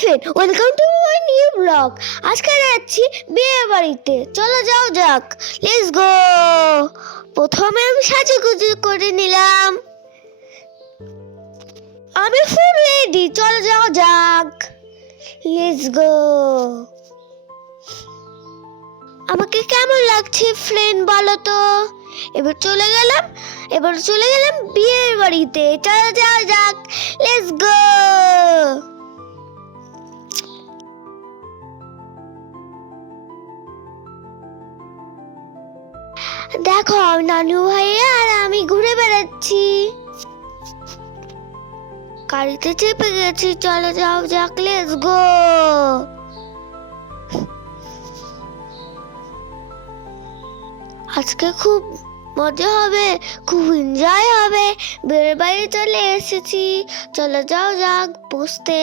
Friend welcome to my new blog আজকে যাচ্ছি বিয়ে বাড়িতে। চলো যাও যাক। লেটস গো প্রথমে আমি সাজুগুজু করে নিলাম। আমি ফুল রেডি চলো যাও যাক। লেটস গো আমাকে কেমন লাগছে ফ্রেন্ড বলো তো? এবার চলে গেলাম। এবার চলে গেলাম বিয়ের বাড়িতে। চলো যাও যাক। লেটস গো দেখো নানু ভাইয়া আর আমি ঘুরে বেড়াচ্ছি। গাড়িতে চেপে গেছি, চলে যাও যাক গো আজকে খুব মজা হবে, খুব এনজয় হবে। বেড়ে বাড়ি চলে এসেছি, চলে যাও যাক, বসতে।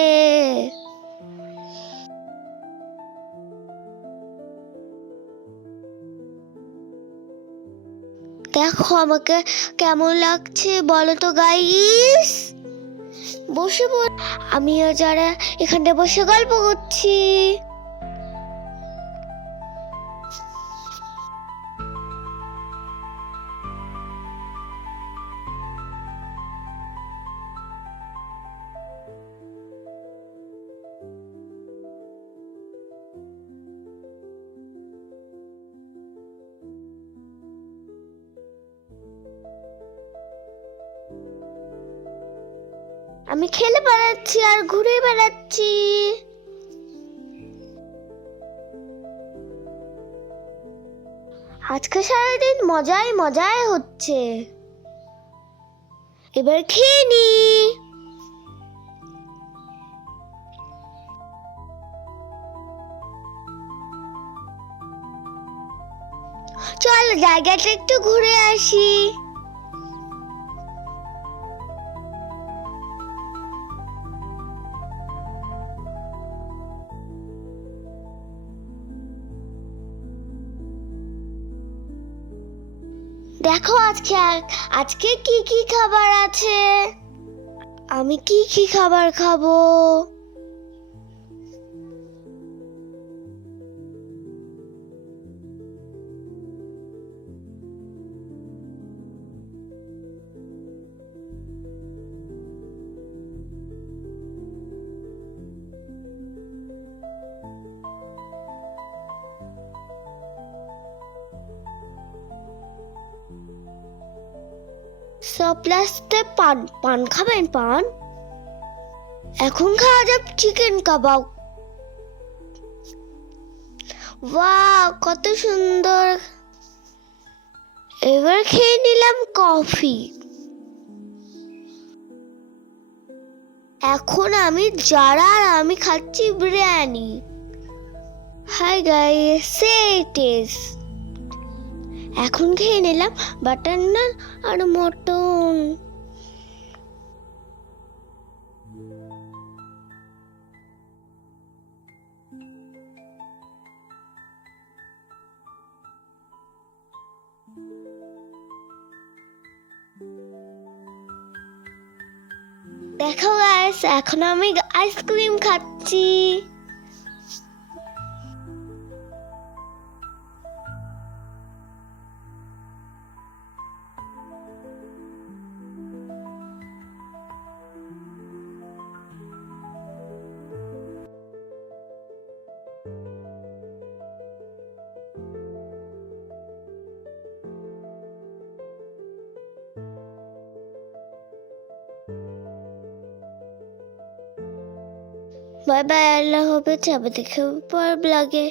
দেখো আমাকে কেমন লাগছে, বলো তো গাইস বসে পড় আমিও যারা এখানটা বসে গল্প করছি। আমি খেলে বেড়াচ্ছি আর ঘুরে বেড়াচ্ছি। আজকে সারাদিন মজাই মজাই হচ্ছে। এবার খেয়ে নি। চল জায়গাটা একটু ঘুরে আসি। দেখো আজকে আজকে কি কি খাবার আছে? আমি কি কি খাবার খাব? সাপ্লাসতে পান পান খাবেন, পান? এখন খাওয়া যাক চিকেন কাবাব। বাহ কত সুন্দর। এবার খেয়ে নিলাম কফি। এখন আমি, যারা আর আমি খাচ্ছি বিরিয়ানি। হাই গাইস সে ইজ এখন খেয়ে নিলাম বাটার নান আর মটন দেখো গাইস এখন আমি আইসক্রিম খাচ্ছি। বাই বাই আল্লাহ হবে আবার দেখে পর ব্লগে